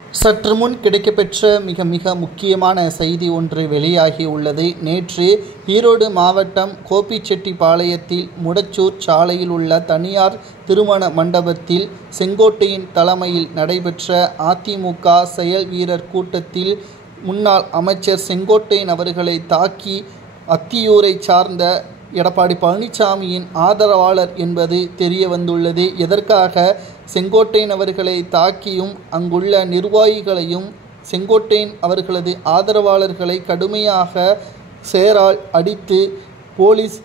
சற்று முன் கிடைக்கப்பெற்ற மிக முக்கியமான செய்தி ஒன்று வெளியாகி உள்ளது. நேற்று ஈரோடு மாவட்டம் கோபிச்செட்டிப்பாளையத்தில் முடச்சூர் சாலையில் உள்ள தனியார் திருமண மண்டபத்தில் செங்கோட்டையின் தலைமையில் நடைபெற்ற அதிமுக செயல் வீரர் கூட்டத்தில் முன்னாள் அமைச்சர் செங்கோட்டையன் அவர்களை தாக்கி அத்தியூரை சார்ந்த எடப்பாடி பழனிசாமியின் ஆதரவாளர் என்பது தெரிய வந்துள்ளது. எதற்காக செங்கோட்டையன் அவர்களை தாக்கியும் அங்குள்ள நிர்வாகிகளையும் செங்கோட்டையன் அவர்களது ஆதரவாளர்களை கடுமையாக சேரால் அடித்து போலீஸ்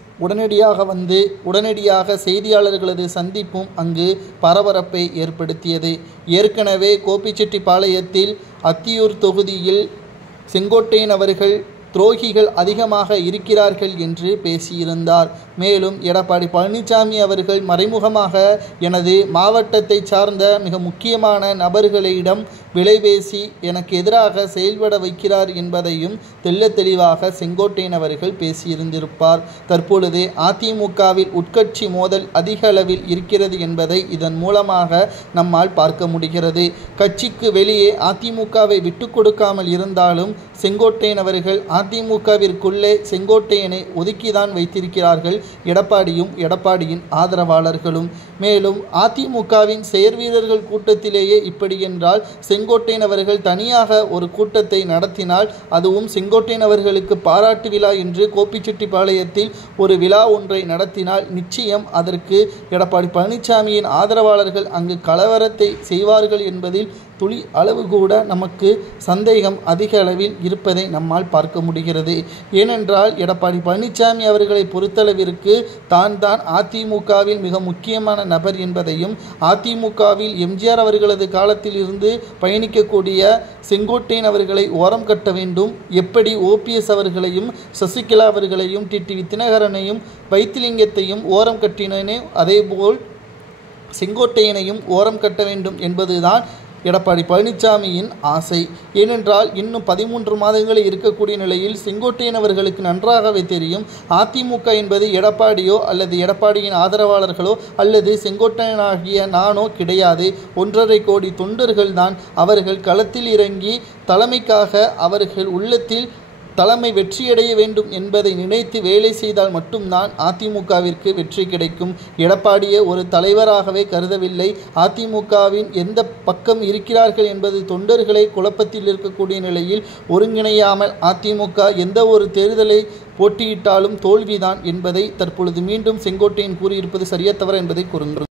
உடனடியாக செய்தியாளர்களது சந்திப்பும் அங்கு பரபரப்பை ஏற்படுத்தியது. ஏற்கனவே கோபிச்செட்டிப்பாளையத்தில் அத்தியூர் தொகுதியில் செங்கோட்டையன் அவர்கள் துரோகிகள் அதிகமாக இருக்கிறார்கள் என்று பேசியிருந்தார். மேலும் எடப்பாடி பழனிசாமி அவர்கள் மறைமுகமாக எனது மாவட்டத்தை சார்ந்த மிக முக்கியமான நபர்களிடம் விலை பேசி எனக்கு எதிராக செயல்பட வைக்கிறார் என்பதையும் தெளிவாக செங்கோட்டையன் அவர்கள் பேசியிருந்திருப்பார். தற்பொழுது அதிமுகவில் உட்கட்சி மோதல் அதிக அளவில் இருக்கிறது என்பதை இதன் மூலமாக நம்மால் பார்க்க முடிகிறது. கட்சிக்கு வெளியே அதிமுகவை விட்டு கொடுக்காமல் இருந்தாலும் செங்கோட்டையன் அவர்கள் அதிமுகவிற்குள்ளே செங்கோட்டையனை ஒதுக்கிதான் வைத்திருக்கிறார்கள் எடப்பாடியின் ஆதரவாளர்களும். மேலும் அதிமுகவின் செயற்வீரர்கள் கூட்டத்திலேயே இப்படி என்றால் செங்கோட்டையன் அவர்கள் தனியாக ஒரு கூட்டத்தை நடத்தினால் அதுவும் செங்கோட்டையன் அவர்களுக்கு பாராட்டு விழா என்று கோபிச்செட்டிப்பாளையத்தில் ஒரு விழா ஒன்றை நடத்தினால் நிச்சயம் அதற்கு எடப்பாடி பழனிசாமியின் ஆதரவாளர்கள் அங்கு கலவரத்தை செய்வார்கள் என்பதில் துளி அளவு கூட நமக்கு சந்தேகம் அதிக அளவில் இருப்பதை நம்மால் பார்க்க முடிகிறது. ஏனென்றால் எடப்பாடி பழனிசாமி அவர்களை பொறுத்தளவிற்கு தான் அதிமுகவில் மிக முக்கியமான நபர் என்பதையும் அதிமுகவில் எம்ஜிஆர் அவர்களது காலத்தில் இருந்து பயணிக்கக்கூடிய செங்கோட்டையன் அவர்களை ஓரம் கட்ட வேண்டும், எப்படி OPS அவர்களையும் சசிகலா அவர்களையும் டிடிவி தினகரனையும் வைத்திலிங்கத்தையும் ஓரம் கட்டினேனே அதேபோல் செங்கோட்டையனையும் ஓரம் கட்ட வேண்டும் என்பதுதான் எடப்பாடி பழனிசாமியின் ஆசை. ஏனென்றால் இன்னும் 13 மாதங்களே இருக்கக்கூடிய நிலையில் செங்கோட்டையன் அவர்களுக்கு நன்றாகவே தெரியும் அதிமுக என்பது எடப்பாடியோ அல்லது எடப்பாடியின் ஆதரவாளர்களோ அல்லது செங்கோட்டையனாகிய நானோ கிடையாது. 1.5 கோடி தொண்டர்கள் தான். அவர்கள் களத்தில் இறங்கி தலைமைக்காக அவர்கள் உள்ளத்தில் தலைமை வெற்றியடைய வேண்டும் என்பதை நினைத்து வேலை செய்தால் மட்டும்தான் அதிமுகவிற்கு வெற்றி கிடைக்கும். எடப்பாடியை ஒரு தலைவராகவே கருதவில்லை. அதிமுகவின் எந்த பக்கம் இருக்கிறார்கள் என்பது தொண்டர்களை குழப்பத்தில் இருக்கக்கூடிய நிலையில் ஒருங்கிணையாமல் அதிமுக எந்த ஒரு தேர்தலை போட்டியிட்டாலும் தோல்விதான் என்பதை தற்பொழுது மீண்டும் செங்கோட்டையன் கூறியிருப்பது சரியா தவறா என்பதை கூறுங்கள்.